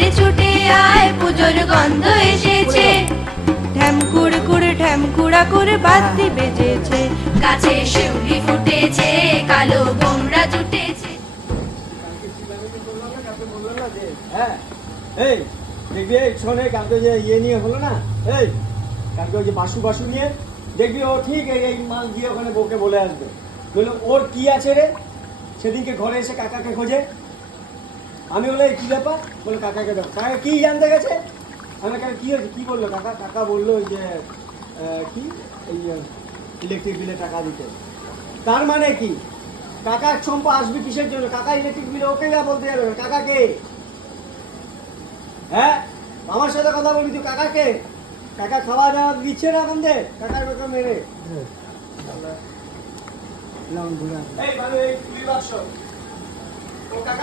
রে ছুটে আয়, পুজোর গন্ধ এসেছে। ঢ্যামকুড়া করে বাদ্যি বেজেছে, গাছে শিউলি ফুটেছে, কালো গোমরা জুটেছে। হ্যাঁ এই দেখবি এই শোনে কালকে যে ইয়ে নিয়ে হলো না, এই কালকে ওই যে বাসু নিয়ে দেখবি ও ঠিক এই মাল দিয়ে ওখানে বউকে বলে আসবে, বললো ওর কি আছে রে। সেদিনকে ঘরে এসে কাকাকে খোঁজে, আমি বলে কি ব্যাপার, বলে কাকাকে দাও। কাকা কি জানতে গেছে, আমি কাকা কি হয়েছে, কি বললো কাকা, কাকা বললো ওই যে কি এই ইলেকট্রিক বিলে টাকা দিতে। তার মানে কি কাকার সম্পদ আসবে কিসের জন্য, কাকা ইলেকট্রিক বিলে ওকে যা বলতে যাবে, কাকাকে। হ্যাঁ আমার সাথে কথা বলবি তুই, কাকাকে। কাকা খাওয়া দাওয়া দিচ্ছে না আমাদের, কাকার বেকার মেরে। এই ভালো এই বাক্স ও কাকা